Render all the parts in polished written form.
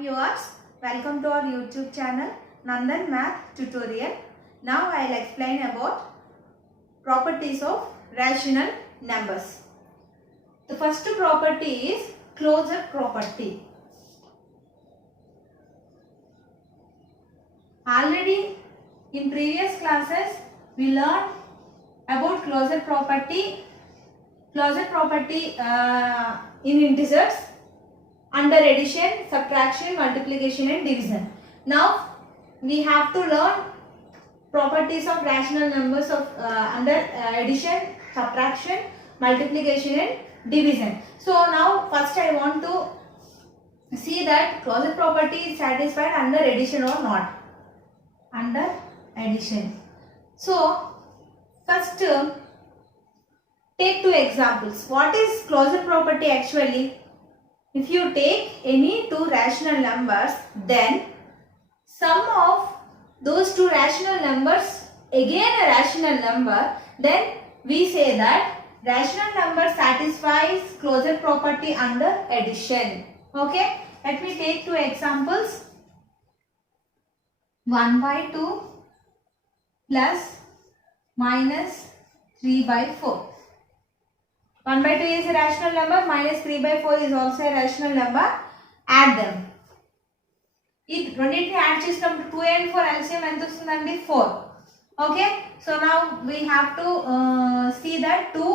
viewers, welcome to our YouTube channel Nandan Math Tutorial. Now I will explain about properties of rational numbers. The first property is closure property. Already in previous classes we learned about closure property in integers under addition, subtraction, multiplication and division. Now we have to learn properties of rational numbers of under addition, subtraction, multiplication and division. So now first I want to see that closure property is satisfied under addition or not. Under addition. So first take two examples. What is closure property actually? If you take any two rational numbers, then sum of those two rational numbers again a rational number, then we say that rational number satisfies closure property under addition. Okay, let me take two examples. 1/2 plus minus 3/4. 1/2 is a rational number, minus 3/4 is also a rational number. Add them. If రెండింటిని యాడ్ చేసినప్పుడు 2 and 4 LCM ఎంత వస్తుందండి 4. Okay, so now we have to see that 2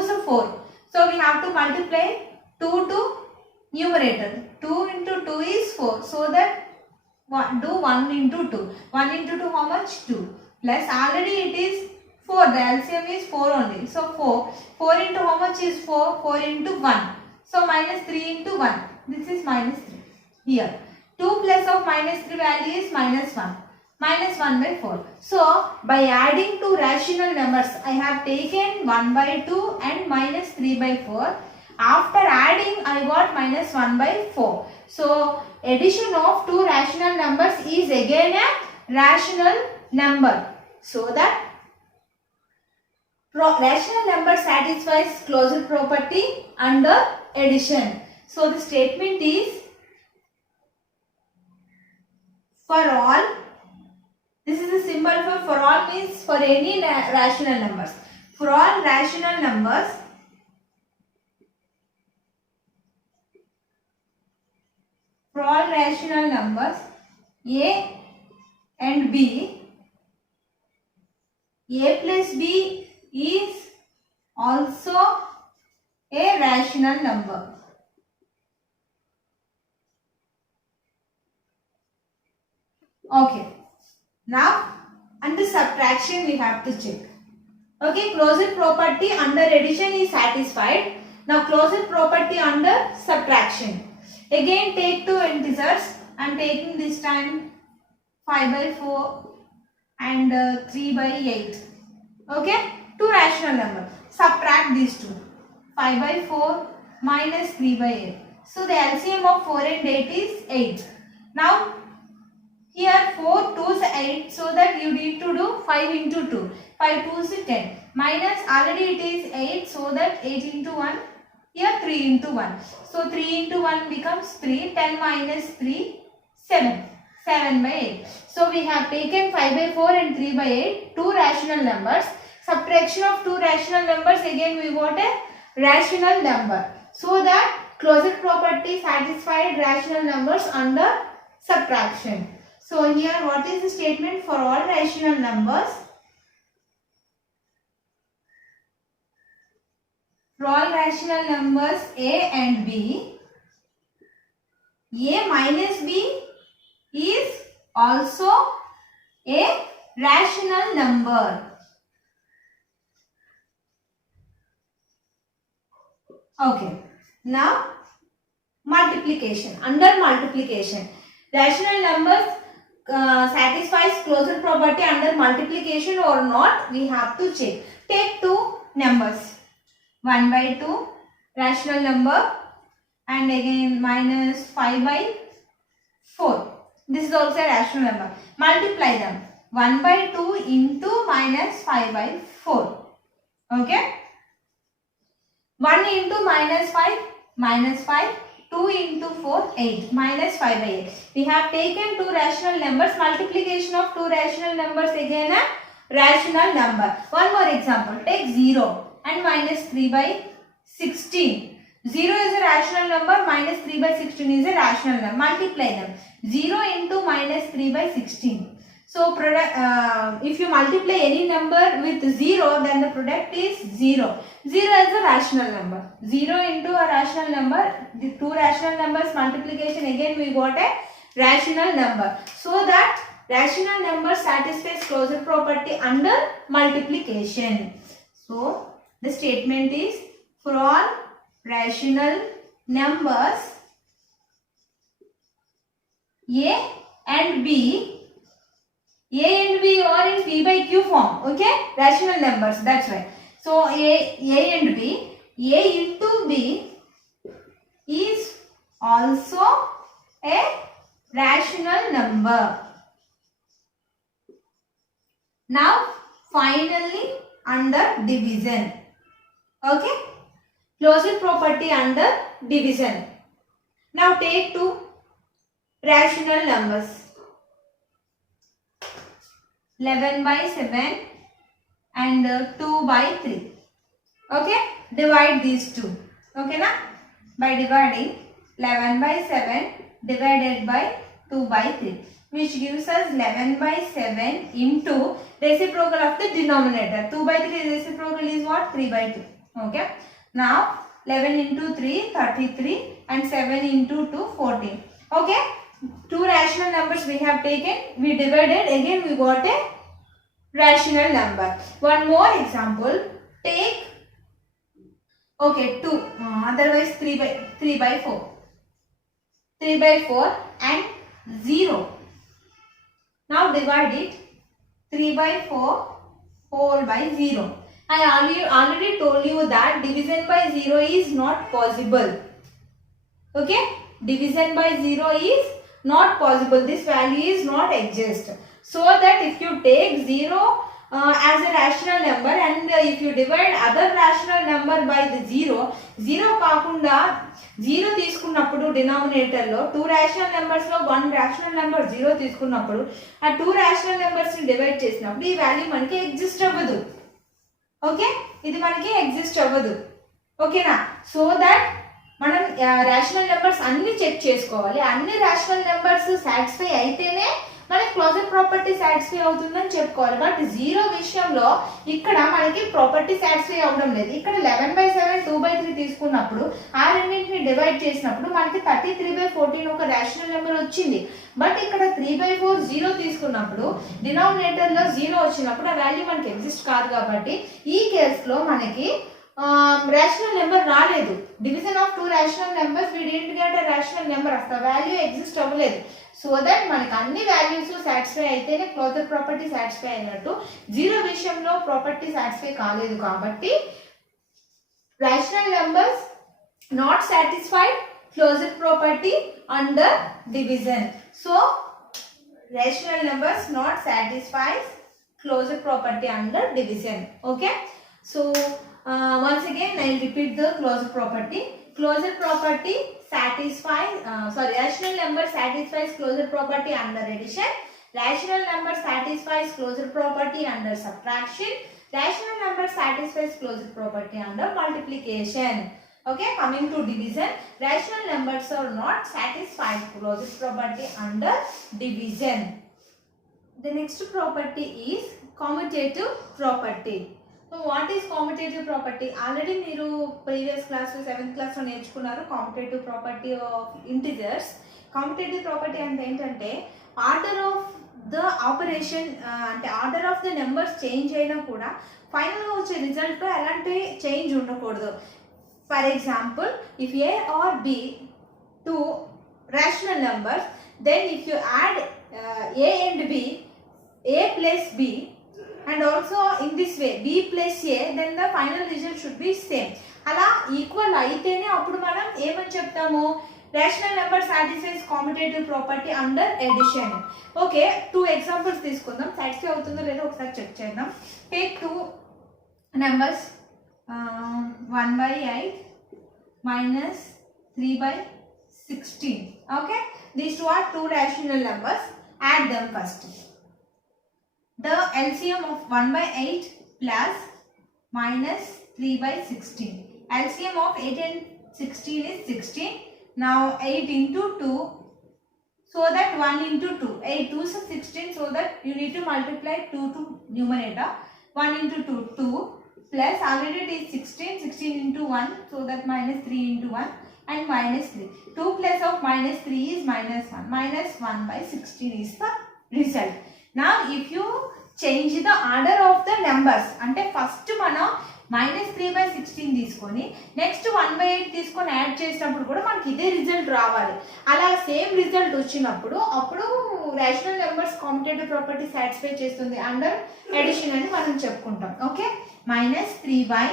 is 4. So we have to multiply 2 to numerator. 2 into 2 is 4. So that do 1 into 2. 1 into 2 how much? 2. Plus already it is 4. The LCM is 4 only. So 4. 4 into how much is 4? 4 into 1. So minus 3 into 1. This is minus 3. Here. 2 plus of minus 3 value is minus 1. Minus 1/4. So by adding two rational numbers, I have taken 1/2 and minus 3/4. After adding, I got minus 1/4. So addition of two rational numbers is again a rational number. So that rational number satisfies closure property under addition. So the statement is for all. This is the symbol for all means for any rational numbers. For all rational numbers, A and B, A plus B is also a rational number. Okay. Now under subtraction we have to check. Okay, closure property under addition is satisfied. Now closure property under subtraction. Again take two integers. I am taking this time 5/4 and 3/8. Okay, two rational numbers. Subtract these two. 5/4 minus 3/8. So the LCM of 4 and 8 is 8. Now here 4 2s 8, so that you need to do 5 into 2. 5 2s 10. Minus already it is 8, so that 8 into 1. Here 3 into 1. So 3 into 1 becomes 3. 10 minus 3, 7. 7/8. So we have taken 5/4 and 3/8, two rational numbers. Subtraction of two rational numbers, again we got a rational number. So that closure property satisfied rational numbers under subtraction. So here what is the statement for all rational numbers? For all rational numbers A and B, A minus B is also a rational number. Okay. Now multiplication. Under multiplication, rational numbers satisfies closure property under multiplication or not, we have to check. Take two numbers. 1/2 rational number and again minus 5/4. This is also a rational number. Multiply them. 1/2 into minus 5/4. Okay. 1 into minus 5, 2 into 4 8 minus 5 by 8. We have taken two rational numbers. Multiplication of two rational numbers again a rational number. One more example. Take 0 and minus 3 by 16. 0 is a rational number, minus 3 by 16 is a rational number. Multiply them. 0 into minus 3 by 16. So if you multiply any number with 0, then the product is 0. 0 is a rational number. 0 into a rational number, the two rational numbers multiplication, again we got a rational number. So that rational number satisfies closure property under multiplication. So the statement is, for all rational numbers A and B are in P by Q form. Okay, rational numbers, that's why. So A and B, A into B is also a rational number. Now finally under division. Okay, closure property under division. Now take two rational numbers, 11 by 7 and 2 by 3. Okay, divide these two. Okay na? By dividing 11 by 7 divided by 2 by 3, which gives us 11 by 7 into reciprocal of the denominator. 2 by 3 reciprocal is what? 3 by 2. Okay. Now 11 into 3 33 and 7 into 2 14. Okay. Two rational numbers we have taken, we divided, again we got a rational number. One more example, take 2, otherwise 3 by 4. 3 by 4 and 0. Now divide it, 3 by 4 whole by 0. I already told you that division by 0 is not possible. Okay, division by 0 is not possible. This value is not exist. So that if you take 0 as a rational number and if you divide other rational number by the 0 కాకుండా 0 తీసుకున్నప్పుడు denominator లో two rational numbers లో one rational number 0 తీసుకున్నప్పుడు ఆ two rational numbers ని డివైడ్ చేసినప్పుడు ఈ వాల్యూ మనకి ఎగ్జిస్ట్ అవ్వదు. ఓకే, ఇది మనకి ఎగ్జిస్ట్ అవ్వదు. ఓకేనా? సో దట్ మనం రేషనల్ నెంబర్స్ అన్ని చెక్ చేసుకోవాలి. అన్ని రేషనల్ నెంబర్స్ సాటిస్ఫై అయితేనే మనకి క్లోజర్ ప్రాపర్టీ సాటిస్ఫై అవుతుందని చెప్పుకోవాలి. బట్ 0 విషయంలో ఇక్కడ మనకి ప్రాపర్టీ సాటిస్ఫై అవ్వడం లేదు. ఇక్కడ 11 by 7 2 by 3 తీసుకున్నప్పుడు ఆ రెండింటిని డివైడ్ చేసినప్పుడు మనకి 33 by 14 ఒక రేషనల్ నెంబర్ వచ్చింది. బట్ ఇక్కడ 3 by 4 0 తీసుకున్నప్పుడు డినామినేటర్ లో 0 వచ్చినప్పుడు ఆ వాల్యూ మనకి ఎగ్జిస్ట్ కాదు. కాబట్టి ఈ కేస్ లో మనకి rational number రాలేదు. Division of two rational numbers we didn't get a rational number. అసలు వాల్యూ ఎగ్జిస్ట్ అవ్వలేదు. సో దట్ మనకి అన్ని వాల్యూస్ సాటిస్ఫై అయితేనే క్లోజర్ ప్రాపర్టీ సాటిస్ఫై అయినట్టు. 0 విషయంలో ప్రాపర్టీ సాటిస్ఫై కాలేదు కాబట్టి rational numbers not satisfied closure property under division. So rational numbers not satisfies closure property under division. Okay, so once again I will repeat the closure property. Closure property satisfies rational number satisfies closure property under addition. Rational number satisfies closure property under subtraction. Rational number satisfies closure property under multiplication. Okay, coming to division, rational numbers are not satisfied closure property under division. The next property is commutative property. So what is commutative property? Already మీరు previous class 7th class లో నేర్చుకున్నారు commutative property of integers. Commutative property అంటే ఏంటంటే order of the operation అంటే order of the numbers change అయినా కూడా ఫైనల్గా వచ్చే రిజల్ట్ ఎలాంటి చేంజ్ ఉండకూడదు. For example, if A are B two rational numbers, then if you add a and b, a plus b, and also in this way b plus a, then the final result should be same. అలా equal అయితేనే అప్పుడు మనం ఏమని చెప్తాము, rational number satisfies commutative property under addition. Okay, 2 examples తీసుకుందాం. Satisfy అవుతుందో లేదో ఒకసారి చెక్ చేద్దాం. టేక్ 2 నెంబర్స్ 1 by 8 minus 3 by 16. Okay, these two are two rational numbers. Add them first. The LCM of 1 by 8 plus minus 3 by 16. LCM of 8 and 16 is 16. Now 8 into 2. So that 1 into 2. 8 2 is 16. So that you need to multiply 2 to numerator. 1 into 2, 2. Plus already it is 16. 16 into 1. So that minus 3 into 1. And minus 3. 2 plus of minus 3 is minus 1. Minus 1 by 16 is the result. Now if you change the order of the numbers, ante first mana minus 3 by 16 తీసుకొని next 1 by 8 తీసుకొని యాడ్ చేసినప్పుడు కూడా మనకి ఇదే రిజల్ట్ రావాలి. అలా same result వచ్చినప్పుడు అప్పుడు rational numbers competitive property satisfy చేస్తుంది అండర్ అడిషన్ అని మనం చెప్పుకుంటాం. ఓకే, minus 3 by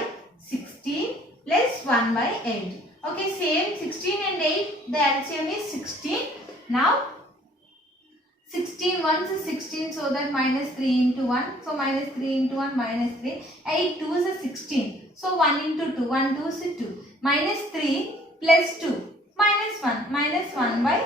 16 plus 1 by 8. Okay, same 16 and 8, the LCM is 16. Now 16 ones is 16, so that minus 3 into 1. So minus 3 into 1 minus 3. 8 2 is 16. So 1 into 2. 1 2 is 2. Minus 3 plus 2. Minus 1. Minus 1 by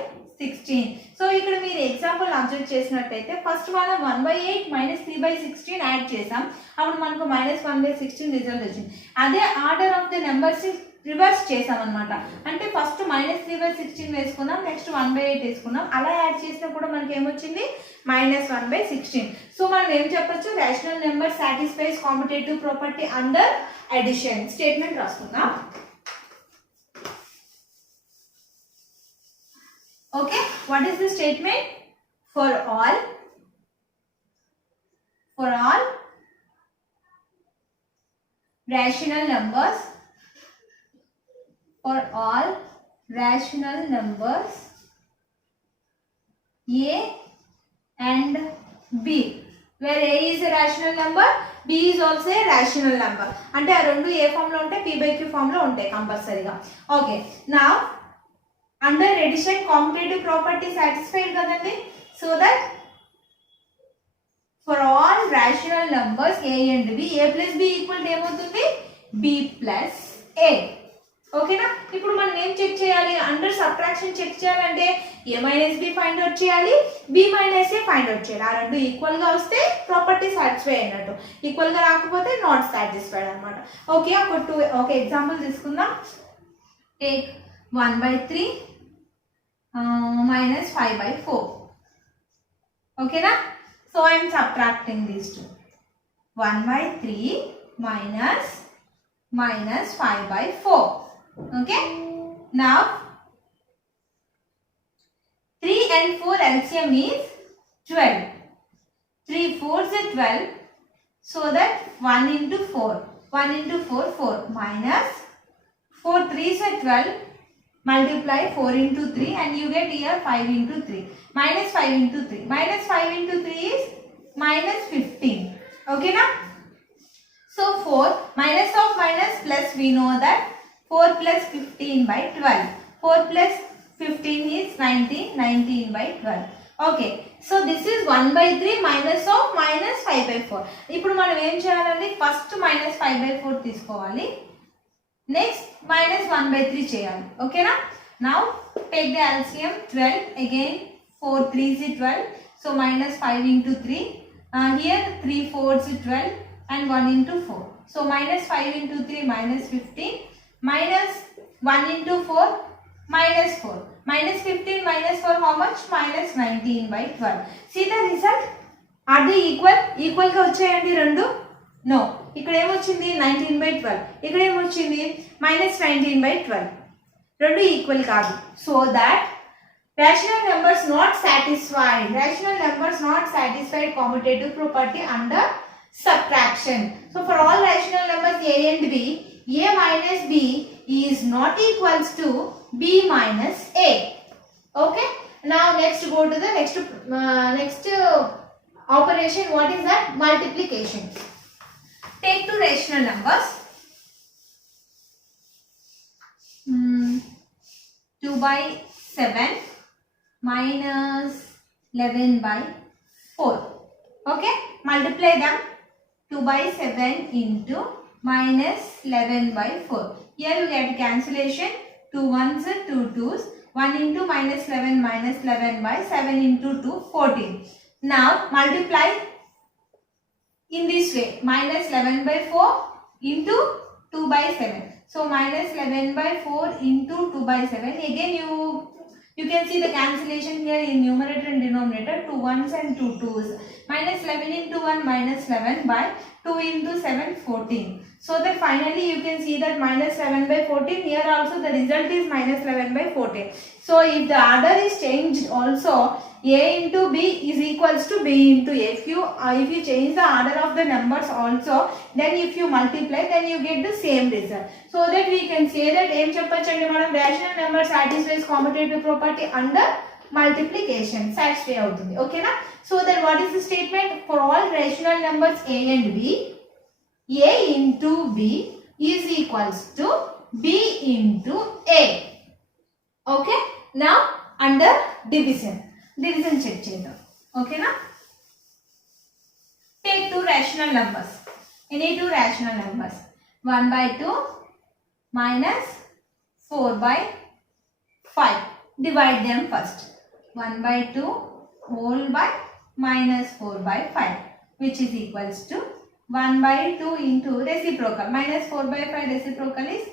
16. So ఇక్కడ మీరు ఎగ్జాంపుల్ అబ్జర్వ్ చేసినట్టయితే ఫస్ట్ మనం 1 by 8 minus 3 by 16 యాడ్ చేసాం. అప్పుడు మనకు minus 1 by 16 రిజల్ట్ వచ్చింది. అదే order of the numbers reverse చేసాం అనమాట. అంటే ఫస్ట్ మైనస్ 3 by 16 వేసుకున్నాం, నెక్స్ట్ 1 by 8 వేసుకున్నాం. అలా యాడ్ చేసినప్పుడు మనకి ఏమొచ్చింది minus 1 by 16. సో మనం ఏం చెప్పొచ్చు, rational number satisfies competitive property under addition. Statement రాసుకుందాం. Okay, what is the statement? For all rational numbers, for all rational numbers A and B, where A is a rational number, B is also a rational number. అంటే ఆ రెండు ఏ ఫామ్ లో ఉంటాయి, P by Q form లో ఉంటాయి కంపల్సరీగా. Okay, now under addition competitive property satisfied కదండి. So that for all rational numbers A and B, A plus B equal to ఏమవుతుంది, B plus A. ఓకేనా? ఇప్పుడు మనం ఏం చెక్ చేయాలి, అండర్ సబ్ట్రాక్షన్ చెక్ చేయాలంటే A minus B find out చేయాలి, B minus A find out చేయాలి. ఆ రెండు ఈక్వల్ గా వస్తే ప్రాపర్టీ సాటిస్ఫై అయినట్టు, ఈక్వల్ గా రాకపోతే నాట్ సాటిస్ఫైడ్ అనమాట. ఓకే, ఒక ఎగ్జాంపుల్ తీసుకుందాం. టేక్ 1 by 3 minus 5 by 4. ఓకేనా? So I'm subtracting these two. 1 by 3 minus 5 by 4. Okay, now 3 and 4 LCM is 12. 3 4s is 12, so that 1 into 4. 1 into 4 4 minus 4 3s is 12. Multiply 4 into 3 and you get here 5 into 3. Minus 5 into 3. Minus 5 into 3 is minus 15. Okay now? So 4 minus of minus plus, we know that 4 plus 15 by 12. 4 plus 15 is 19. 19 by 12. Okay. So this is 1 by 3 minus of minus 5 by 4. ఇప్పుడు మనం ఏం చేయాలండి, first minus 5 by 4 తీసుకోవాలి, next minus 1 by 3 చేయాలి. ఓకేనా? Now take the LCM 12. Again 4 3s is 12. So minus 5 into 3. Here 3 4s is 12 and 1 into 4. So minus 5 into 3 minus 15. Minus 1 into 4 minus 4. Minus 15 minus 4 how much? Minus 19 by 12. See the result? Are they equal? Equal గా వచ్చాయండి రెండు? No. ఇక్కడ ఏమొచ్చింది 19 by 12. ఇక్కడ ఏమొచ్చింది minus 19 by 12. రెండు ఈక్వల్ కాదు. So that rational numbers not satisfied. Rational numbers not satisfied commutative property under subtraction. So for all rational numbers A and B, A minus B is not equals to B minus A. Okay. Now next go to the next operation. What is that? Multiplication. Take two rational numbers. 2 by 7 minus 11 by 4. Okay. Multiply them. 2 by 7 into minus 11 by 4. Here you get cancellation. 2 1s, 2 2s. 1 into minus 11 by 7 into 2 14. Now multiply in this way, minus 11 by 4 into 2 by 7. So minus 11 by 4 into 2 by 7. Again you can see the cancellation here in numerator and denominator, 2 1s and 2 2s. Minus 11 into 1 minus 11 by 2 into 7 14. So that finally you can see that minus 11 by 14, here also the result is minus 11 by 14. So if the order is changed also, A into B is equals to B into A. If you change the order of the numbers also, then if you multiply, then you get the same result. So that we can say that em cheppachandi manam rational number satisfies commutative property under multiplication. Satisfy avutundi. Okay na? So then what is the statement? For all rational numbers A and B, A into B is equals to B into A. Okay? Now under division check cheyadam. Okay na? Take two rational numbers. Any two rational numbers. 1 by 2 minus 4 by 5. Divide them first. 1 by 2 whole by minus 4 by 5, which is equals to 1 by 2 into reciprocal. Minus 4 by 5 reciprocal is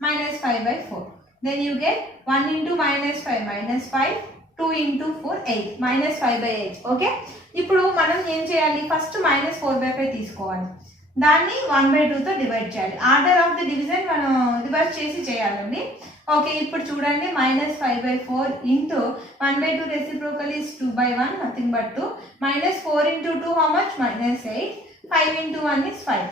minus 5 by 4. Then you get 1 into minus 5 minus 5, 2 into 4 8, minus 5 by 8. Okay. ఇప్పుడు మనం ఏం చేయాలి? First minus 4 by 5 తీసుకోవాలి, దాన్ని 1 by 2 తో డివైడ్ చేయాలి. Order of the division మనం రివర్స్ చేసి చేయాలండి. ఓకే, ఇప్పుడు చూడండి, మైనస్ 5 by 4 ఇంటూ 1 by 2 రెసిప్రోకల్ ఈస్ 2 by 1, నథింగ్ బట్ 2. మైనస్ 4 into 2 హౌ మచ్? మైనస్ 8. 5 into 1 is 5.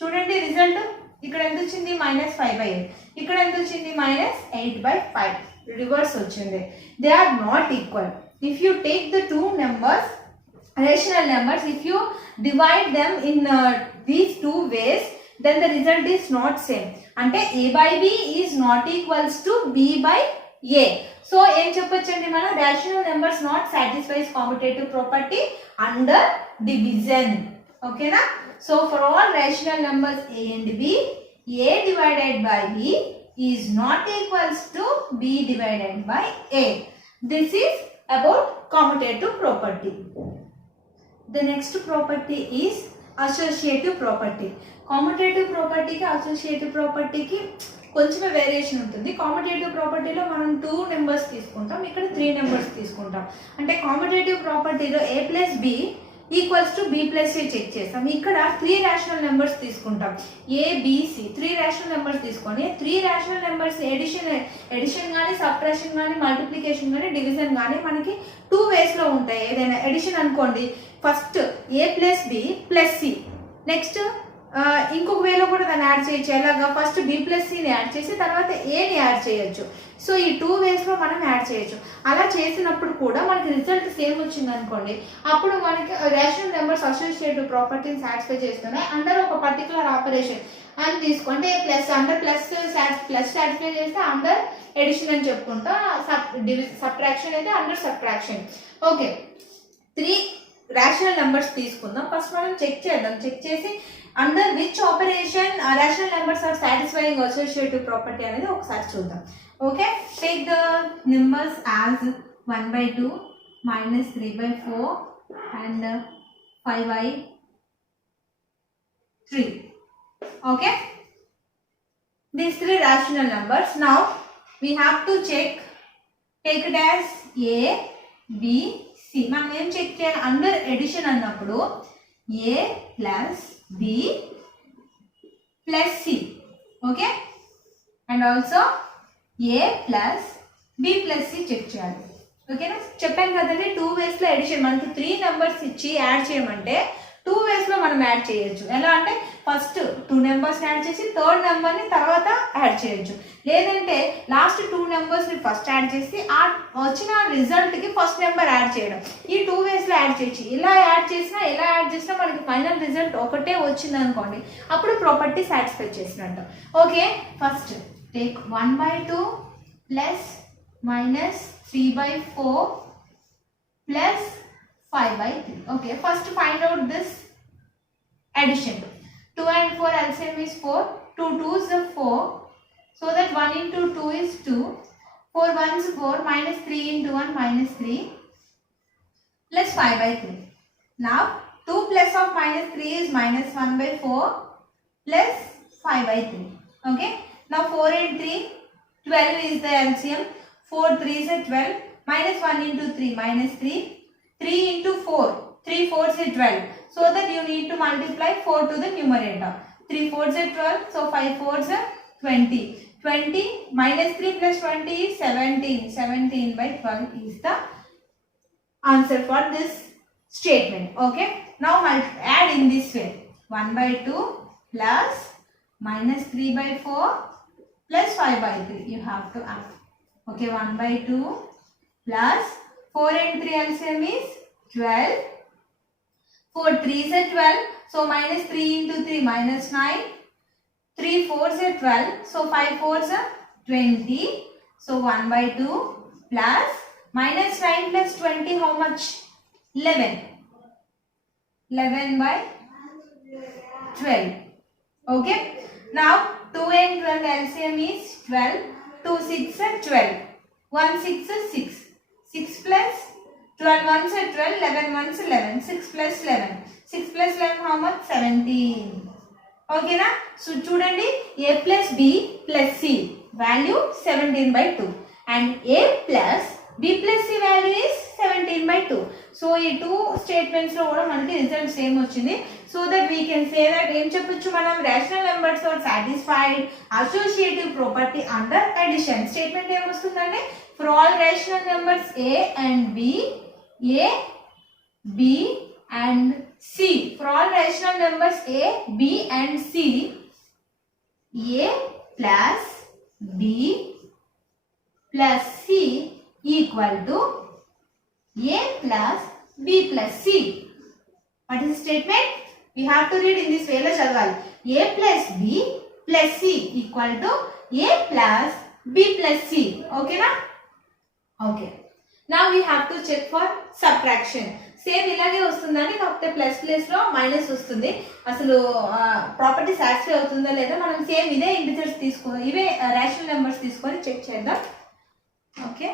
చూడండి రిజల్ట్ ఇక్కడ ఎంత వచ్చింది? Minus 5 by 8. ఇక్కడ ఎంత వచ్చింది? Minus 8 by 5. రివర్స్ వచ్చింది. They are not equal. If you take the two numbers, rational numbers, if you divide them in these two ways, then the result is not same. Ante A by B is not equals to B by A. So em cheppachandi mana rational numbers not satisfies commutative property under division. Okay na? So for all rational numbers A and B, A divided by B is not equals to B divided by A. This is about commutative property. The next property is associative property. Commutative property ki associative property ki కొంచెం వేరియేషన్ ఉంటుంది. కామటేటివ్ ప్రాపర్టీలో మనం 2 నెంబర్స్ తీసుకుంటాం, ఇక్కడ 3 numbers తీసుకుంటాం. అంటే commutative ప్రాపర్టీలో A plus B equals to B plus A check చేస్తాం. ఇక్కడ 3 రేషనల్ నెంబర్స్ తీసుకుంటాం, A B C. 3 rational numbers తీసుకొని 3 రేషనల్ నెంబర్స్ ఎడిషన్ కానీ, సబ్ట్రాక్షన్ కానీ, మల్టిప్లికేషన్ కానీ, డివిజన్ కానీ మనకి 2 వేస్లో ఉంటాయి. ఏదైనా ఎడిషన్ అనుకోండి, first A plus B plus C, next ఇంకొక వేలో కూడా దాన్ని యాడ్ చేయొచ్చు. ఎలాగా? ఫస్ట్ B ప్లస్ సిని యాడ్ చేసి తర్వాత ఏని యాడ్ చేయొచ్చు. సో ఈ 2 వేస్లో మనం యాడ్ చేయొచ్చు. అలా చేసినప్పుడు కూడా మనకి రిజల్ట్ సేమ్ వచ్చింది అనుకోండి, అప్పుడు మనకి రేషనల్ నెంబర్స్ అసోసియేటివ్ ప్రాపర్టీని సాటిస్ఫై చేస్తున్నాయి అండర్ ఒక పర్టికులర్ ఆపరేషన్ అని తీసుకోండి. ప్లస్ అండర్ ప్లస్ సాటిస్ఫై చేస్తే అండర్ ఎడిషన్ అని చెప్పుకుంటా, సబ్ట్రాక్షన్ అయితే under subtraction. Okay, 3 rational numbers తీసుకుందాం. ఫస్ట్ మనం చెక్ చేద్దాం. చెక్ చేసి under which operation rational numbers are satisfying associative property అనేది ఒకసారి చూద్దాం. Okay, take the numbers as 1 by 2 minus 3 by 4 and 5 by 3. Okay, these 3 rational numbers. Now we have to check. Take it as A B C. మనం ఏం check చేయాలి? Under addition అన్నప్పుడు A plus B plus C. Okay, and also A plus B plus C check చేయాలి. ఓకేనా? చెప్పాను కదండి, 2 వేస్లో ఎడిషన్. మనకి 3 నెంబర్స్ ఇచ్చి యాడ్ చేయమంటే 2 వేస్లో మనం యాడ్ చేయొచ్చు. ఎలా అంటే ఫస్ట్ 2 నెంబర్స్ యాడ్ చేసి థర్డ్ నెంబర్ని తర్వాత యాడ్ చేయొచ్చు. లేదంటే లాస్ట్ 2 నెంబర్స్ని ఫస్ట్ యాడ్ చేసి ఆ వచ్చిన రిజల్ట్కి ఫస్ట్ నెంబర్ యాడ్ చేయడం. ఈ 2 వేస్లో యాడ్ చేయొచ్చు. ఇలా యాడ్ చేసినా మనకి ఫైనల్ రిజల్ట్ ఒకటే వచ్చింది అనుకోండి, అప్పుడు ప్రాపర్టీ సాటిస్ఫై చేసినట్టు. Okay, first take 1 by 2 plus minus 3 by 4 plus 5 by 3. Okay, first find out this addition. 2 and 4 LCM is 4. 2 2s are 4. So that 1 into 2 is 2. 4 ones 4, minus 3 into 1 minus 3 plus 5 by 3. Now 2 plus of minus 3 is minus 1 by 4 plus 5 by 3. Okay. Now 4 and 3, 12 is the LCM. 4 3 is 12. Minus 1 into 3 minus 3. 3 into 4. 3 4s is 12. So that you need to multiply 4 to the numerator. 3 4s is 12. So 5 4s is 20. 20 minus 3 plus 20 is 17. 17 by 12 is the answer for this statement. Okay. Now add in this way. 1 by 2 plus minus 3 by 4 plus 5 by 3. You have to add. Okay. 1 by 2 plus 4 and 3 LCM is 12. 4 3 is 12. So minus 3 into 3 minus 9. 3 4s are 12. So 5 4s are 20. So 1 by 2 plus minus 9 plus 20 how much? 11. 11 by 12. Okay. Now 2 and 12 LCM is 12. 2 6 are 12. 1 6 is 6. 6 plus 12 ones are 12. 11 ones 11. 6 plus 11. 6 plus 11 how much? 17. Okay na? So చూడండి a plus b plus c value 17 by 2 and a plus b plus c value is 17 by 2. So ఈ two statements లో కూడా మనకి result same వచ్చింది. So that we can say that ఏం చెప్పొచ్చు మనం rational numbers are satisfied associative property under addition. Statement ఏం వస్తుందంటే for all rational numbers a and b, a, b and c. For all rational numbers a, b and c, a plus b plus c equal to a plus b plus c. What is the statement? We have to read in this way. Let's chadavali. A plus b plus c equal to a plus b plus c. Okay na? Okay. Now we have to check for subtraction. Same ఇలాగే వస్తుందండి, కాకపోతే plus place లో మైనస్ వస్తుంది. అసలు property satisfy అవుతుందా లేదా మనం సేమ్ ఇదే ఇంటిజర్స్ తీసుకొని ఇవే రేషనల్ నెంబర్స్ తీసుకొని చెక్ చేద్దాం. Okay.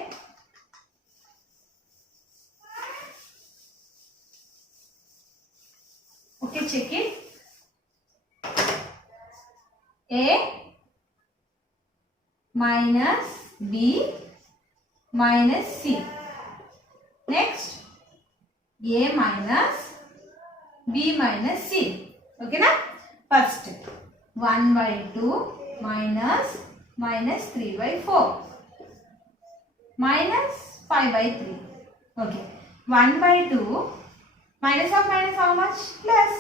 Okay, check it. A minus B minus C. Next A minus B minus C. Okay na? First 1 by 2 minus 3 by 4 minus 5 by 3. Okay. 1 by 2 minus of minus how much? Plus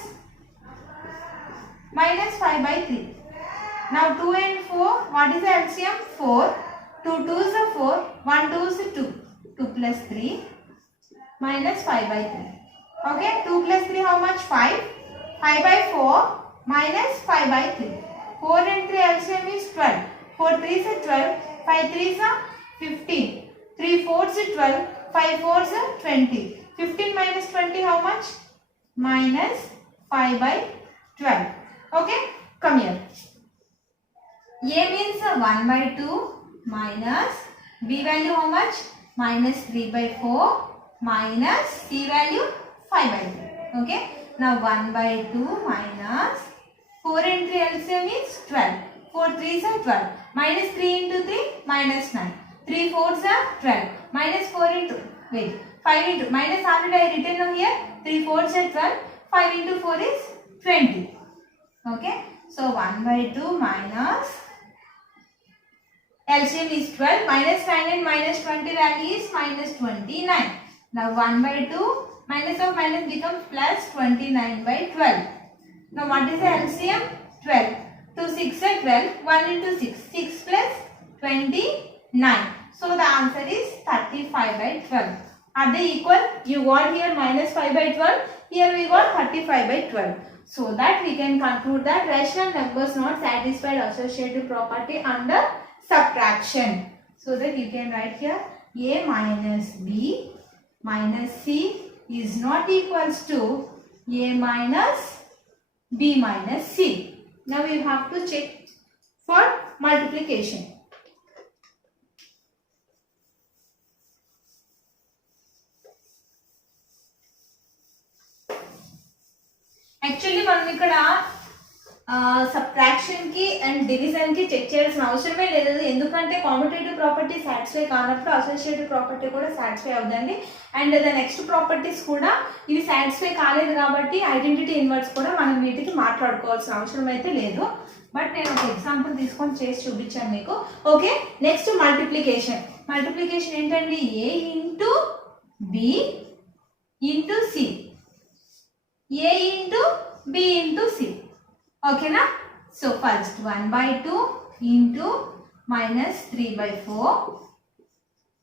minus 5 by 3. Now 2 and 4, what is the LCM? 4. 2 2s are 4. 1 2 is 2. 2 plus 3 minus 5 by 3. Okay, 2 plus 3 how much? 5. 5 by 4 minus 5 by 3. 4 and 3 LCM is 12. 4 3s are 12. 5 3s are 15. 3 4s are 12. 5 4s are 20. 15 minus 20 how much? Minus 5 by 12. Okay, come here. A means 1 by 2 minus B value how much? Minus 3 by 4 minus C value 5 by 3. Okay. Now 1 by 2 minus 4 and 3 LCM is 12. 4 3s are 12. Minus 3 into 3 minus 9. 3 4s are 12. Minus 4 into 5 into minus already I written over here. 3 4s are 12. 5 into 4 is 20. Okay. So 1 by 2 minus LCM is 12. Minus 9 and minus 20 value is minus 29. Now 1 by 2 minus of minus becomes plus 29 by 12. Now what is the LCM? 12. 2 6 are 12. 1 into 6. 6 plus 29. So the answer is 35 by 12. Are they equal? You got here minus 5 by 12. Here we got 35 by 12. So that we can conclude that rational numbers not satisfied associative property under subtraction. So that you can write here A minus B minus C is not equals to A minus B minus C. Now we have to check for multiplication. మనం ఇక్కడ సబ్ట్రాక్షన్ కి and division కి చెక్ చేయాల్సిన అవసరమే లేదు, ఎందుకంటే కామ్యుటేటివ్ property satisfy కానప్పుడు అసోసియేటివ్ ప్రాపర్టీ కూడా సాటిస్ఫై అవుతుంది. అండ్ ద నెక్స్ట్ ప్రాపర్టీస్ కూడా ఇవి సాటిస్ఫై కాలేదు కాబట్టి ఐడెంటిటీ ఇన్వర్స్ కూడా మనం వీటికి మాట్లాడుకోవాల్సిన అవసరం అయితే లేదు. బట్ నేను ఒక ఎగ్జాంపుల్ తీసుకొని చేసి చూపించాను మీకు. Okay, next multiplication. మల్టిప్లికేషన్ ఏంటండి? ఏ ఇంటూ బి ఇంటూ సి, ఏ ఇంటూ బి ఇంటూ సి. ఓకేనా? సో ఫస్ట్ 1/2 ఇంటూ మైనస్ 3/4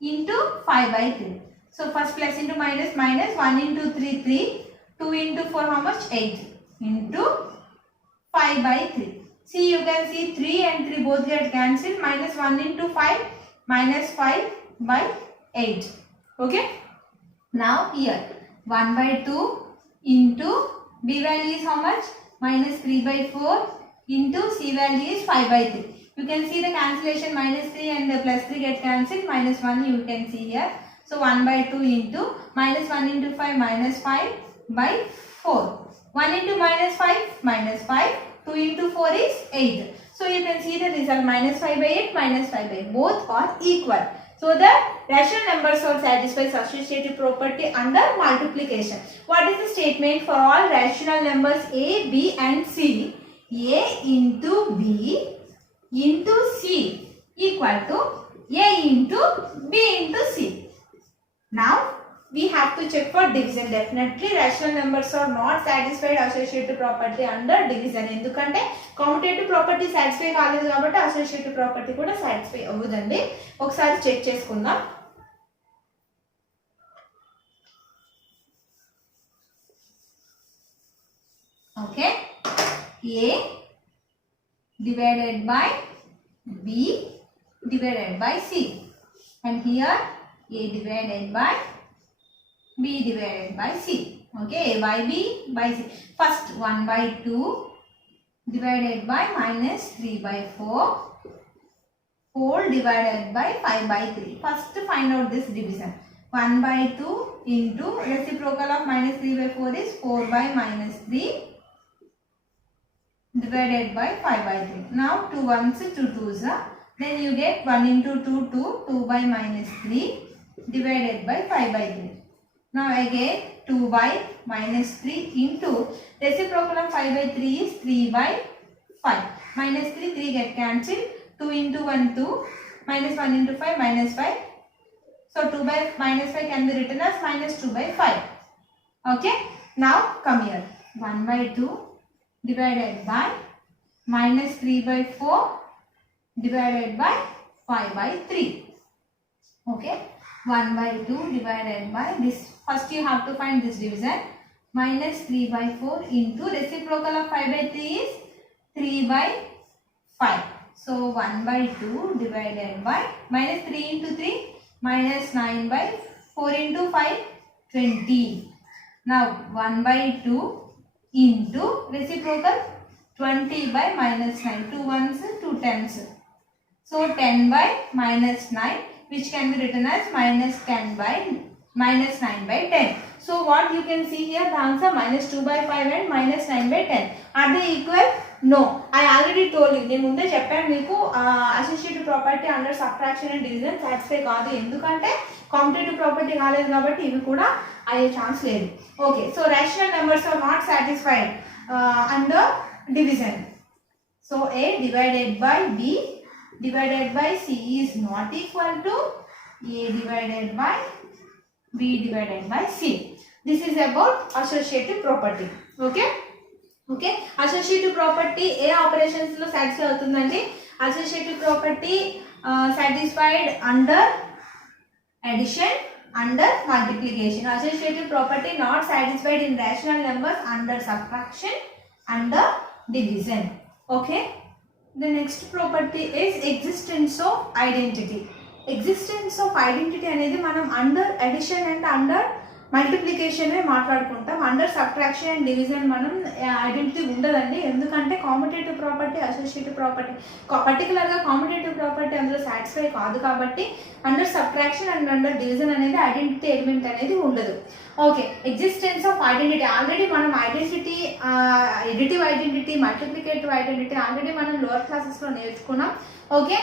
ఇంటూ 5/3. So first plus into minus, minus 1 into 3 3, 2 into 4 how much? 8 into 5/3. See, you can see 3 and 3 both get cancelled. Minus 1 into 5, minus 5/8. Okay. Now here 1/2 into b value is how much? Minus 3/4 into c value is 5/3. You can see the cancellation, minus 3 and plus 3 get cancelled. Minus 1 you can see here. So 1/2 into minus 1 into 5, minus 5/4. 1 into minus 5, minus 5. 2 into 4 is 8. So you can see the result, minus 5/8, minus 5/8. Both are equal. So the rational numbers are satisfies associative property under multiplication. What is the statement? For all rational numbers a, b and c, a into b into c equal to a into b into c. Now we have to check for division. Definitely rational numbers are not satisfied associative property under division. ఎందుకంటే కామ్యుటేటివ్ property satisfy కాలేదు కాబట్టి associative property కూడా సాటిస్ఫై అవ్వదండి. ఒకసారి చెక్ చేసుకుందాం. Okay, a divided by b divided by c, and here a divided by b divided by c. Okay, a by b by c. First 1/2 divided by minus 3/4 whole divided by 5/3. First find out this division. 1/2 into reciprocal of minus 3/4 is 4 by minus 3 divided by 5/3. Now 2 ones, 2 twos, then you get 1 into 2, 2 by minus 3 divided by 5/3. Now again 2 by minus 3 into reciprocal of 5/3 is 3/5. Minus 3, 3 get cancelled. 2 into 1, 2. Minus 1 into 5, minus 5. So 2 by minus 5 can be written as minus 2/5. Okay. Now come here. 1/2 divided by minus 3/4 divided by 5/3. Okay. 1/2 divided by this. First you have to find this division. Minus 3/4 into reciprocal of 5/3 is 3/5. So 1/2 divided by minus 3 into 3, minus 9/4 into 5, 20. Now 1/2 into reciprocal 20 by minus 9. 2 ones, 2 tens. So 10 by minus 9, which can be written as minus 10 by minus 9 by 10. So what you can see here, the answer minus 2/5 and minus 9/10. Are they equal? No. I already told you. నేను ముందే చెప్పాను మీకు associative property under subtraction and division satisfy కాదు, ఎందుకంటే competitive property కాలేదు కాబట్టి ఇవి కూడా అయ్యే ఛాన్స్ లేదు. Okay, so rational numbers are not satisfied under division. So a divided by b divided by c is not equal to a divided by b divided by c. This is about associative property. Okay. Okay, associative property ఏ ఆపరేషన్స్ లో సాటిస్ఫై అవుతుందండి? Associative property satisfied under addition, under multiplication. Associative property not satisfied in rational numbers under subtraction, under division. Okay, the next property is existence of identity. Existence of identity అనేది మనం under addition and under multiplication మాట్లాడుకుంటాం. Under subtraction and division మనం identity ఉండదండి, ఎందుకంటే competitive property associative property పర్టికులర్గా competitive property అందులో satisfy కాదు కాబట్టి under subtraction and under division అనేది ఐడెంటిటీ ఎలిమెంట్ అనేది ఉండదు. Okay, existence of identity already మనం identity additive identity multiplicative identity already మనం లోవర్ క్లాసెస్లో నేర్చుకున్నాం. Okay,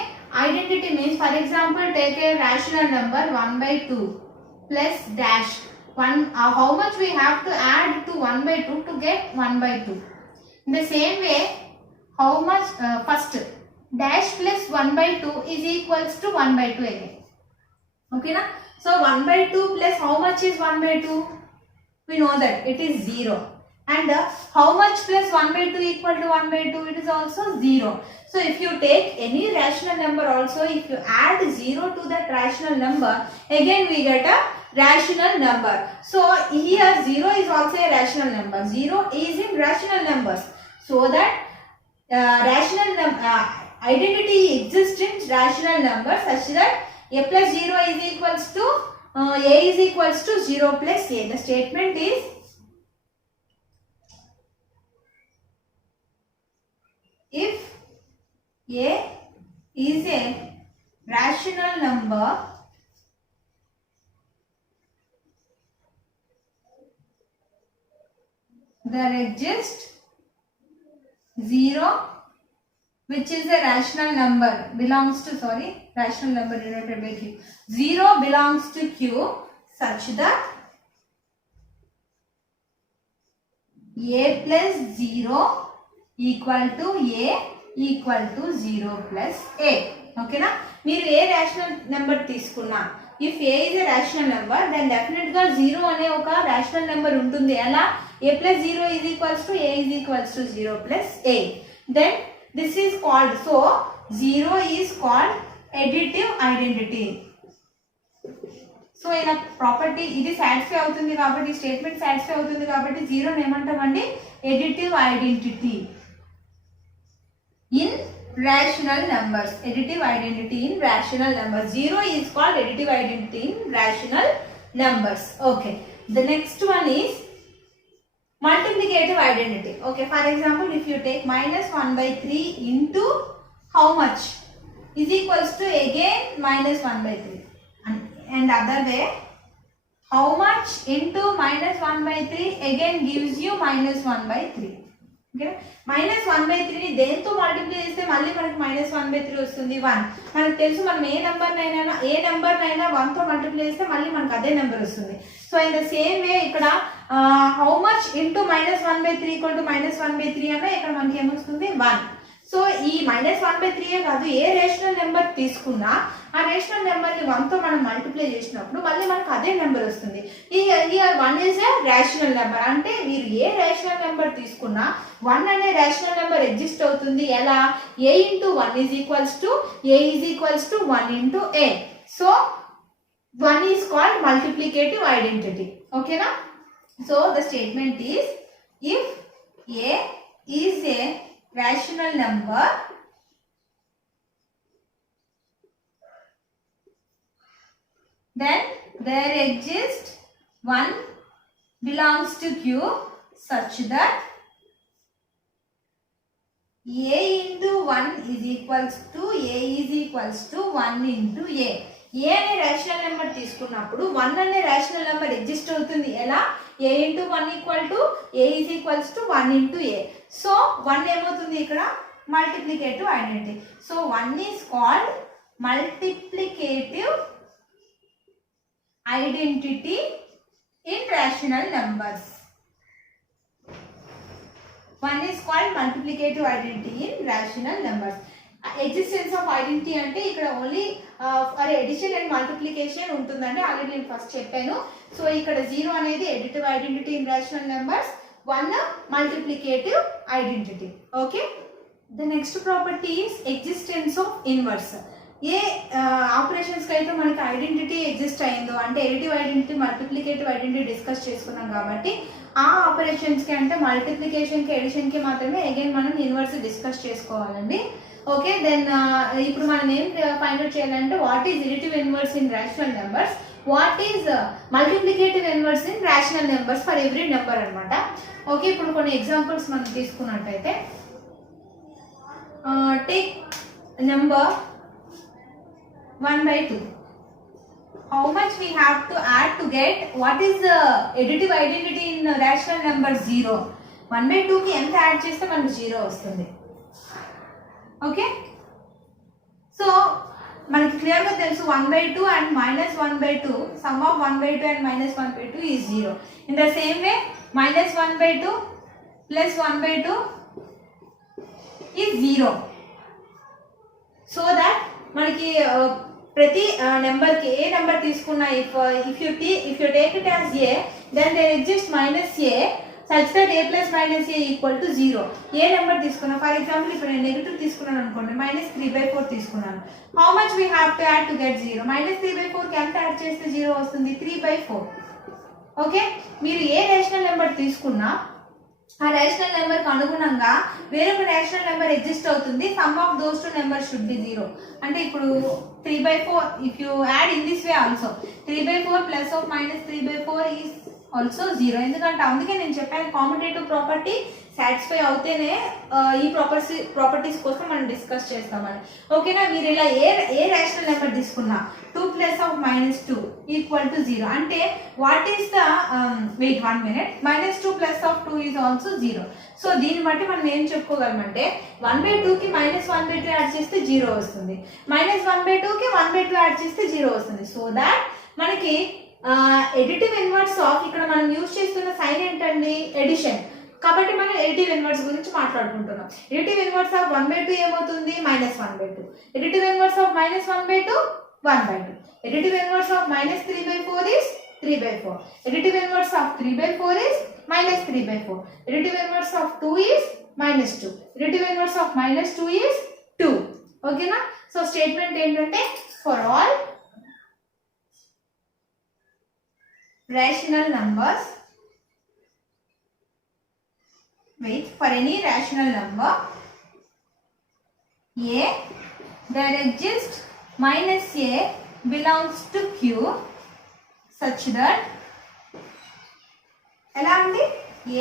identity means for example take a rational number 1/2 plus dash 1, how much we have to add to 1/2 to get 1/2. In the same way, how much first dash plus 1/2 is equals to 1/2 again. Okay na? So 1/2 plus how much is 1/2? We know that it is 0. And how much plus 1/2 equal to 1/2? It is also 0. So if you take any rational number also, if you add 0 to that rational number, again we get a rational number. So here 0 is also a rational number. 0 is in rational numbers. So that rational identity exists in rational numbers such that a plus 0 is equals to a is equals to 0 plus a. The statement is if a is a rational number, there exists 0 which is a rational number belongs to rational number denoted by q. 0 belongs to q such that a plus 0 equal to a equal to 0 plus a. Okay na? మీరు ఏ rational number తీసుకున్నా, if A is a rational number then definite గా 0 అనే ఒక rational number ఉంటుంది. ఎలా? a plus 0 is equals to a is equals to 0 plus a. Then this is called, so 0 is called additive identity. So ఇలా property ఇది satisfy అవుతుంది కాబట్టి, statement satisfy అవుతుంది కాబట్టి 0 ఏమంటామండి? Additive identity in rational numbers. Additive identity in rational numbers. 0 is called additive identity in rational numbers. Okay, the next one is multiplicative identity. Okay, for example, if you take minus 1/3 into how much is equals to again minus 1/3, and other way, how much into minus 1/3 again gives you minus 1/3. Okay, minus 1/3 ని దేంతో మల్టిప్లై చేస్తే మళ్ళీ మనకి minus 1/3 వస్తుంది 1. మనకు తెలుసు మనం ఏ నెంబర్ నైనా 1 తో మల్టిప్లై చేస్తే మళ్ళీ మనకు అదే నెంబర్ వస్తుంది. So in the same way ఇక్కడ how much into minus 1/3 equal to minus 1/3 అన్న ఇక్కడ మనకి ఏమొస్తుంది 1. సో ఈ minus 1/3 కాదు, ఏ రేషనల్ నెంబర్ తీసుకున్నా ఆ రేషనల్ నెంబర్ ని 1 తో మనం మల్టిప్లై చేసినప్పుడు మళ్ళీ మనకు అదే నెంబర్ వస్తుంది. హియర్ 1 ఇస్ ఏ రేషనల్ నెంబర్. అంటే మీరు ఏ రేషనల్ నెంబర్ తీసుకున్నా 1 అనే రేషనల్ నెంబర్ ఎగ్జిస్ట్ అవుతుంది. ఎలా? a into 1 is equals to a is equals to 1 into a. So 1 is called multiplicative identity. Okay na? So the statement is if a is a rational number, then there exists 1 belongs to q such that a into 1 is equals to a is equals to 1 into a. ఏ అనే rational number తీసుకున్నప్పుడు 1 అనే rational number exist అవుతుంది. ఎలా? a into 1 equal to a is equals to 1 into a. So 1 ఏమవుతుంది ఇక్కడ? Multiplicative identity. So 1 is called multiplicative identity in rational numbers. 1 is called multiplicative identity in rational numbers. Existence of identity అంటే ఇక్కడ only for addition and multiplication ఉంటుందండి. Already నేను first చెప్పాను. So ఇక్కడ 0 అనేది additive identity in rational numbers, 1 multiplicative identity. Okay, the next property is existence of inverse. ఏ ఆపరేషన్స్కి అయితే మనకి ఐడెంటిటీ ఎగ్జిస్ట్ అయిందో, అంటే additive identity multiplicative identity discuss చేసుకున్నాం కాబట్టి ఆ ఆపరేషన్స్కి అంటే మల్టిప్లికేషన్కి ఎడిషన్కి మాత్రమే అగైన్ మనం ఇన్వర్స్ డిస్కస్ చేసుకోవాలండి. ఓకే, దెన్ ఇప్పుడు మనం ఏం ఫైండ్ అవుట్ చేయాలంటే what is additive inverse in rational numbers, what is multiplicative inverse in rational numbers for every number అనమాట. ఓకే, ఇప్పుడు కొన్ని ఎగ్జాంపుల్స్ మనం తీసుకున్నట్టయితే take number 1/2. How much we have to add to get what is the additive identity in rational number 0? 1/2 కి ఎంత యాడ్ చేస్తే మనకు 0 వస్తుంది. ఓకే, సో మనకి క్లియర్ గా తెలుసు 1/2 and -1/2, sum of 1/2 and -1/2 is 0. In the same way -1/2 plus 1/2 is 0. So that మనకి ప్రతి నెంబర్ కి ఏ నెంబర్ తీసుకున్నా if you take it as a, then there exists -a such that a plus -a equal to 0. ఏ నెంబర్ తీసుకున్నా, ఫర్ ఎగ్జాంపుల్ ఇప్పుడు నేను నెగటివ్ తీసుకున్నాను అనుకోండి, -3/4 తీసుకున్నాను. How much we have to add to get 0? -3/4 కి ఎంత యాడ్ చేస్తే 0 వస్తుంది? 3/4. ఓకే, మీరు ఏ రేషనల్ నెంబర్ తీసుకున్నా ఆ రేషనల్ నెంబర్ కి అనుగుణంగా వేరొక రేషనల్ నెంబర్ ఎగ్జిస్ట్ అవుతుంది. Some of those to number should be 0. అంటే ఇప్పుడు 3/4 if you add in this way also 3/4 plus of -3/4 is also 0. ఎందుకంటే అందుకే నేను చెప్పాను కామ్యుటేటివ్ ప్రాపర్టీ సాటిస్ఫై అవుతేనే ఈ ప్రాపర్టీస్ కోసం మనం డిస్కస్ చేస్తామని. ఓకేనా, మీరు ఇలా ఏ రేషనల్ నెంబర్ తీసుకున్నా 2 ప్లస్ ఆఫ్ -2 ఈక్వల్ టు 0 అంటే what is the wait 1 minute, -2 plus of 2 is also 0. So దీన్ని బట్టి మనం ఏం చెప్పుకోగలమంటే 1/2 కి -1/2 యాడ్ చేస్తే 0 వస్తుంది, -1/2 కి 1/2 యాడ్ చేస్తే 0 వస్తుంది. సో దాట్ మనకి ఎడిటివ్ ఇన్వర్స్ ఆఫ్, ఇక్కడ మనం యూజ్ చేస్తున్న సైన్ ఏంటండి? ఎడిషన్. కాబట్టి మనం ఎడిటివ్ ఇన్వర్స్ గురించి మాట్లాడుకుంటున్నాం. ఎడిటివ్ ఇన్వర్స్ ఆఫ్ 1/2 ఏమవుతుంది? -1/2. Additive inverse of -1/2 1/2. Additive inverse of -3/4 is 3/4. ఎడిటివ్ ఇన్వర్స్ ఆఫ్ 3/4 is -3/4. ఎడిటివ్ ఇన్వర్స్ ఆఫ్ 2 is -2. ఎడిటివ్ ఇన్వర్స్ ఆఫ్ -2 is 2. ఓకేనా, సో స్టేట్మెంట్ ఏంటంటే for all rational numbers, for any rational number a, there exists -a belongs to q such that ఎలా అండి?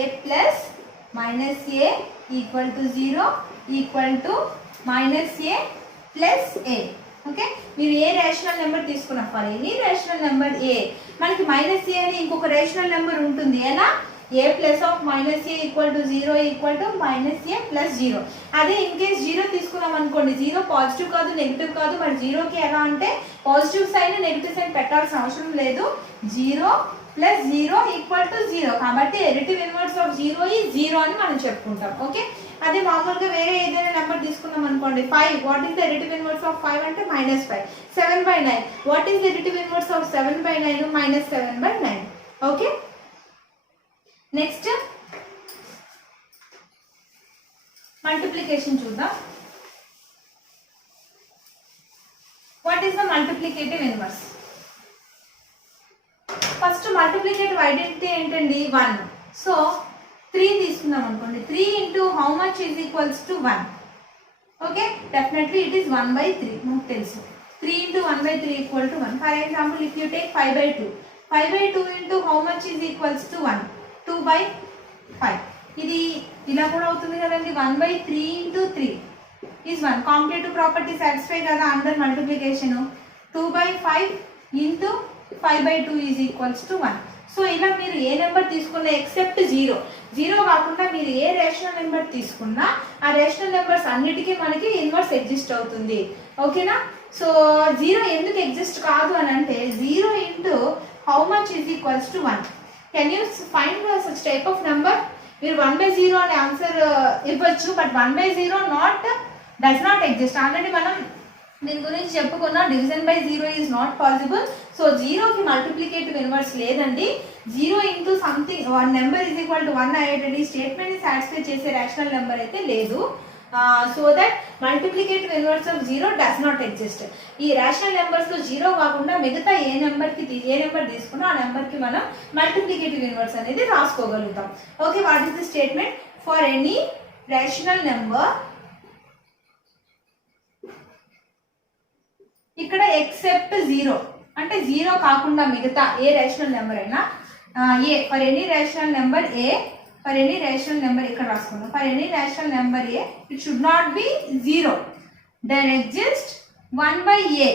a plus -a equal to 0 equal to -a plus a. Okay, మీరు ఏ rational number తీసుకున్నా for any rational number ఏ, మనకి -a అని ఇంకొక rational number ఉంటుంది. ఎలా? a plus of -a equal to 0 equal to -a plus 0. అదే ఇన్ కేస్ 0 తీసుకున్నాం అనుకోండి, 0 పాజిటివ్ కాదు నెగిటివ్ కాదు, మరి 0కి ఎలా అంటే పాజిటివ్ సైన్ నెగిటివ్ సైన్ పెట్టాల్సిన అవసరం లేదు. 0 ప్లస్ 0 ఈక్వల్ టు 0. కాబట్టి ఎడిటివ్ ఇన్వర్స్ ఆఫ్ 0 ఈ 0 అని మనం చెప్పుకుంటాం. ఓకే, అదే మామూలుగా వేరే ఏదైనా నెంబర్ తీసుకున్నాం అనుకోండి, 5, what is the additive inverse of 5 అంటే -5. 7/9, what is the additive inverse of 7/9? -7/9. Okay, next multiplication చూద్దాం. What is the multiplicative inverse? First multiplicative identity ఏంటండి? 1. సో 3 తీసుకుందాం అనుకోండి, 3 into how much is equals to 1? Okay, definitely it is 1/3. మనకు తెలుసు 3 into 1/3 equal to 1. For example if you take 5/2, 5/2 into how much is equals to 1? 2/5. ఇది ఇలా కూడా అవుతుంది కదండి. 1/3 into 3 is 1. కాంపిటేటివ్ ప్రాపర్టీ సాటిస్ఫై కదా under multiplication. 2/5 into 5/2 is equals to 1. So ఇలా మీరు ఏ నెంబర్ తీసుకున్నా ఎక్సెప్ట్ 0 కాకుండా మీరు ఏ రేషనల్ నెంబర్ తీసుకున్నా ఆ రేషనల్ నెంబర్స్ అన్నిటికీ మనకి ఇన్వర్స్ ఎగ్జిస్ట్ అవుతుంది. ఓకేనా, సో 0 ఎందుకు ఎగ్జిస్ట్ కాదు అని అంటే 0 into how much is equals to 1. Can you find such type of number? మీరు 1/0 అనే ఆన్సర్ ఇవ్వచ్చు, బట్ 1/0 డస్ నాట్ ఎగ్జిస్ట్. ఆల్రెడీ మనం దీని గురించి చెప్పుకున్నా, division by 0 is not possible. So 0కి మల్టిప్లికేటివ్ ఇన్వర్స్ లేదండి. 0 into something 1 number is equal to 1 అయ్యేటది స్టేట్మెంట్ని సాటిస్ఫై చేసే రేషనల్ నెంబర్ అయితే లేదు. So that multiplicative inverse of 0 does not exist. ఈ రేషనల్ నెంబర్స్లో 0 కాకుండా మిగతా ఏ నెంబర్ తీసుకున్నా ఆ నెంబర్కి మనం మల్టిప్లికేటివ్ ఇన్వర్స్ అనేది రాసుకోగలుగుతాం. Okay, what is the statement? For any rational number, ఇక్కడ ఎక్సెప్ట్ 0 అంటే 0 కాకుండా మిగతా ఏ రేషనల్ నెంబర్ అయినా a for any rational number a for any rational number ఇక్కడ రాసుకున్నాం for any rational number a it should not be 0 then exist 1/a.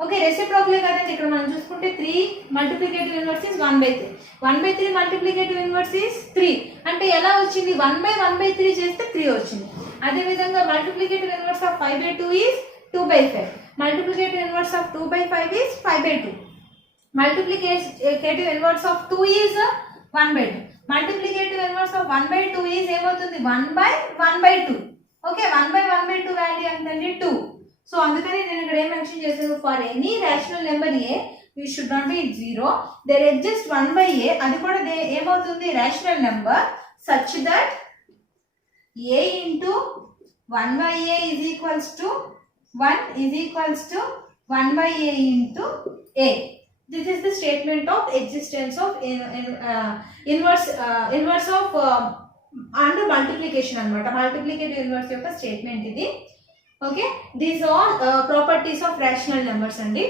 Okay reciprocal కదండి ఇక్కడ మనం చూసుకుంటే 3 multiplicative inverse is 1/3 1/3 multiplicative inverse is 3 అంటే ఎలా వచ్చింది 1/1/3 చేస్తే 3 వచ్చింది. అదే విధంగా మల్టిప్లికేటివ్ ఇన్వర్స్ ఆఫ్ 5/2 ఇస్ 2/5 మల్టిప్లికేటివ్ ఇన్వర్స్ ఆఫ్ 2/5 ఇస్ 5/2 మల్టిప్లికేటివ్ ఇన్వర్స్ ఆఫ్ 2 ఇస్ 1/2 మల్టిప్లికేటివ్ ఇన్వర్స్ ఆఫ్ 1/2 ఇస్ ఏమవుతుంది 1/1/2. ఓకే 1/1/2 వాల్యూ ఎంతండి 2. సో అందుకని నేను ఇక్కడ ఏం మెన్షన్ చేశాను for any rational number A we should not be 0 there exist 1/a అది కూడా ఏమవుతుంది rational number such that a into 1/a is equals to 1 is equals to 1/a into a. This is the statement of existence of inverse of and multiplication anamata multiplicative inverse యొక్క స్టేట్మెంట్ ఇది. Okay these all properties of rational numbers అండి.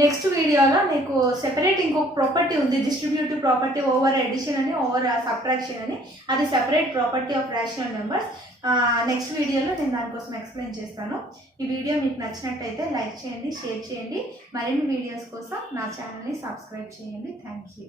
నెక్స్ట్ వీడియోలో మీకు సెపరేట్ ఇంకొక ప్రాపర్టీ ఉంది distributive property over edition అని over subtraction అని అది separate property of rational numbers. Next వీడియోలో నేను దానికోసం ఎక్స్ప్లెయిన్ చేస్తాను. ఈ వీడియో మీకు నచ్చినట్టయితే లైక్ చేయండి షేర్ చేయండి మరిన్ని వీడియోస్ కోసం నా ఛానల్ని సబ్స్క్రైబ్ చేయండి. Thank you.